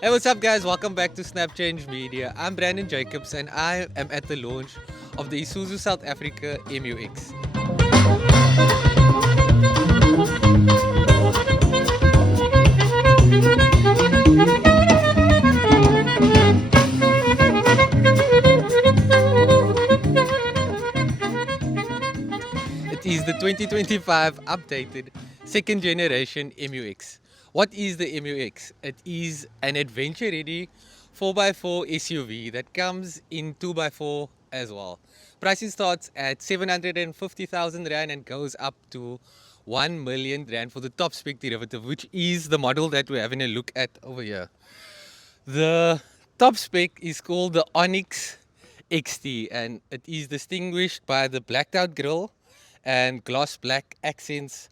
Hey, what's up, guys? Welcome back to Snap Change Media. I'm Brandon Jacobs, and I am at the launch of the Isuzu South Africa MU-X. It is the 2025 updated second generation MU-X. What is the MU-X? It is an adventure-ready 4x4 SUV that comes in 2x4 as well. Pricing starts at 750,000 Rand and goes up to 1 million Rand for the top spec derivative, which is the model that we're having a look at over here. The top spec is called the Onyx XT, and it is distinguished by the blacked out grille and gloss black accents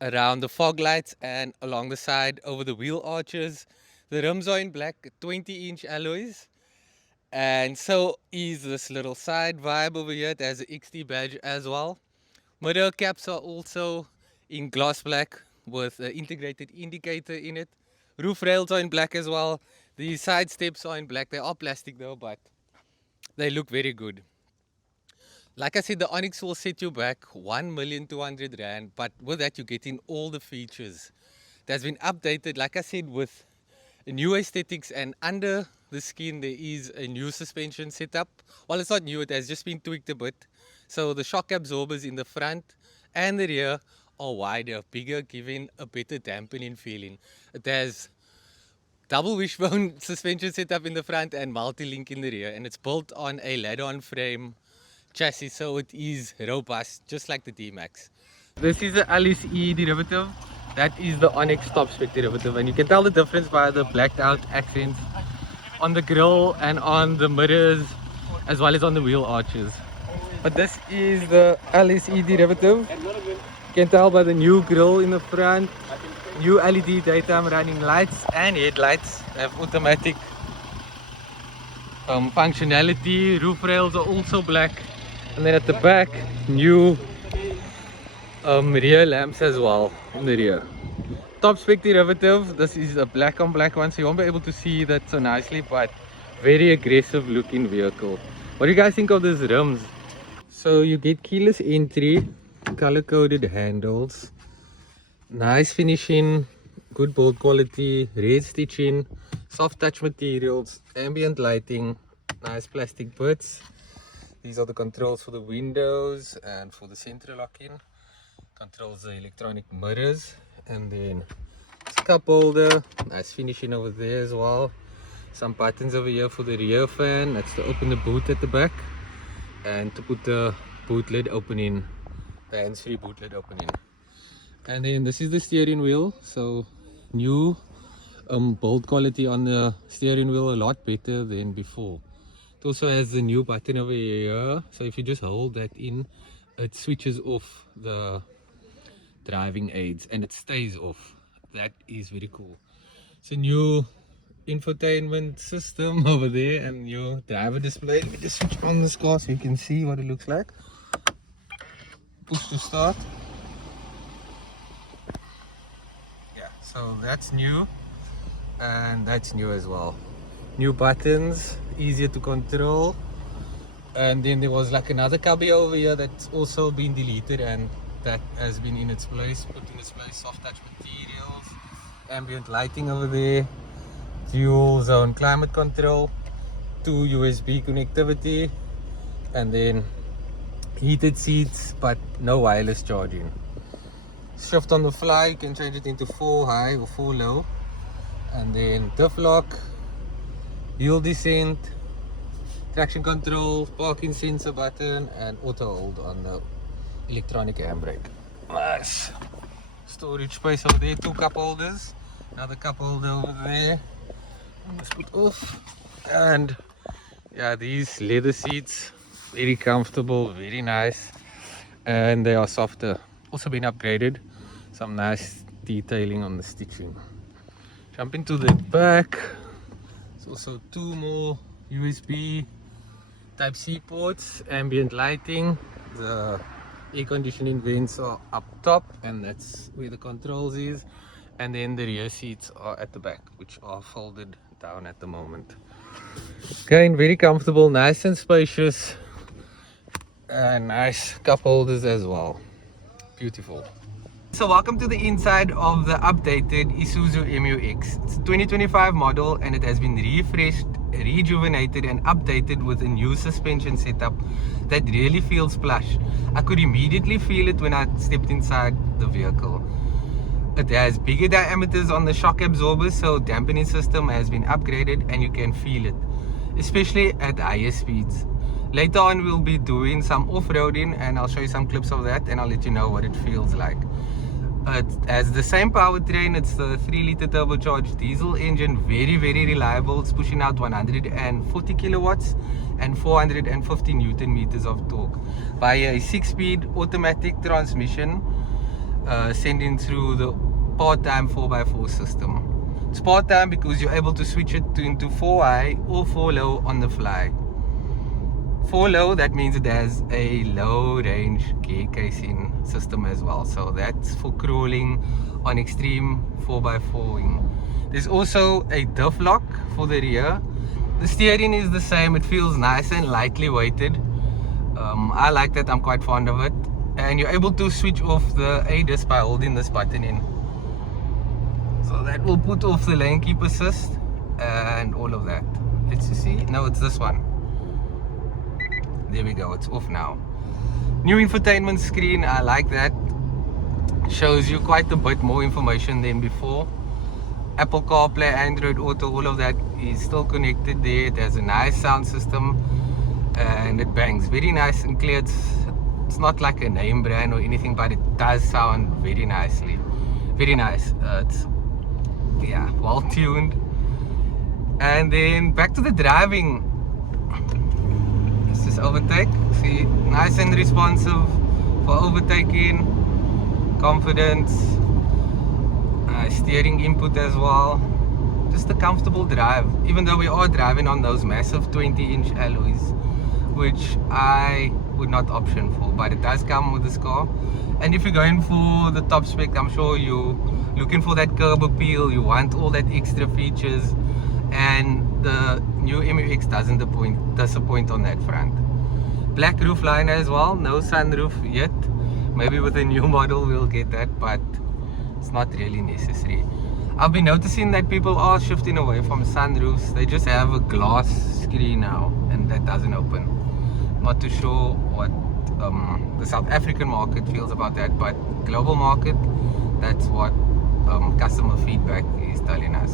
around the fog lights and along the side over the wheel arches. The rims are in black 20-inch alloys, and so is this little side vibe over here. It has the XT badge as well. Mirror caps are also in gloss black with an integrated indicator in it. Roof rails are in black as well. The side steps are in black. They are plastic though, but they look very good. Like I said, the Onyx will set you back 1,200,000 Rand, but with that, you get in all the features. It has been updated, like I said, with new aesthetics, and under the skin, there is a new suspension setup. Well, it's not new, it has just been tweaked a bit. So the shock absorbers in the front and the rear are wider, bigger, giving a better dampening feeling. It has double wishbone suspension setup in the front and multi-link in the rear, and it's built on a ladder-on frame chassis, so it is robust, just like the D-Max. This is the LSE derivative. That is the Onyx top spec derivative, and you can tell the difference by the blacked out accents on the grille and on the mirrors, as well as on the wheel arches. But this is the LSE derivative. You can tell by the new grille in the front, new LED daytime running lights and headlights have automatic functionality. Roof rails are also black, and then at the back, new rear lamps as well in the rear. Top spec derivative. This is a black on black one, so you won't be able to see that so nicely, but very aggressive looking vehicle. What do you guys think of these rims? So you get keyless entry, color coded handles, nice finishing, good build quality, red stitching, soft touch materials, ambient lighting, nice plastic bits. These are the controls for the windows and for the central lock-in. Controls the electronic mirrors, and then cup holder, nice finishing over there as well. Some buttons over here for the rear fan, that's to open the boot at the back, and to put the boot lid opening, the hands-free boot lid opening. And then this is the steering wheel. So new build quality on the steering wheel, a lot better than before. It also has the new button over here, so if you just hold that in, it switches off the driving aids and it stays off. That is very cool. It's a new infotainment system over there and new driver display. Let me just switch on this car so you can see what it looks like. Push to start. Yeah, so that's new, and that's new as well. New buttons, easier to control. And then there was like another cubby over here that's also been deleted, and that has been in its place, put in its place. Soft touch materials, ambient lighting over there, dual zone climate control, 2 USB connectivity, and then heated seats but no wireless charging. Shift on the fly, you can change it into 4 high or 4 low, and then diff lock, hill descent, traction control, parking sensor button, and auto hold on the electronic handbrake. Nice storage space over there, 2 cup holders, another cup holder over there. Let's put off. And yeah, these leather seats, very comfortable, very nice, and they are softer. Also been upgraded, some nice detailing on the stitching. Jump into the back. There's also 2 more USB Type-C ports, ambient lighting, the air conditioning vents are up top, and that's where the controls is, and then the rear seats are at the back, which are folded sit down at the moment. Again, very comfortable, nice and spacious, and nice cup holders as well. Beautiful. So welcome to the inside of the updated Isuzu MU-X. It's a 2025 model and it has been refreshed, rejuvenated and updated with a new suspension setup that really feels plush. I could immediately feel it when I stepped inside the vehicle. It has bigger diameters on the shock absorbers, so dampening system has been upgraded and you can feel it, especially at higher speeds. Later on we'll be doing some off-roading and I'll show you some clips of that and I'll let you know what it feels like. It has the same powertrain. It's the 3-liter turbocharged diesel engine, very reliable. It's pushing out 140 kilowatts and 450 newton meters of torque via a 6-speed automatic transmission, sending through the part-time 4x4 system. It's part-time because you're able to switch it into 4 high or 4 low on the fly. 4 low, that means it has a low range gear casing system as well, so that's for crawling on extreme 4x4ing. There's also a diff lock for the rear. The steering is the same, it feels nice and lightly weighted. I like that, I'm quite fond of it. And you're able to switch off the ADAS by holding this button in, so that will put off the lane keep assist and all of that. Let's see, no, it's this one. There we go, it's off now. New infotainment screen, I like that. Shows you quite a bit more information than before. Apple CarPlay, Android Auto, all of that is still connected there. It has a nice sound system and it bangs very nice and clear. It's not like a name brand or anything, but it does sound very nicely. Very nice. It's, yeah, well tuned. And then back to the driving. This overtake, see, nice and responsive for overtaking, confidence, steering input as well. Just a comfortable drive, even though we are driving on those massive 20-inch alloys, which I would not option for, but it does come with this car. And if you're going for the top spec, I'm sure you're looking for that curb appeal, you want all that extra features, and the new MU-X doesn't disappoint on that front. Black roof liner as well, no sunroof yet. Maybe with a new model we'll get that, but it's not really necessary. I've been noticing that people are shifting away from sunroofs. They just have a glass screen now and that doesn't open. Not too sure what the South African market feels about that, but global market, that's what customer feedback is telling us.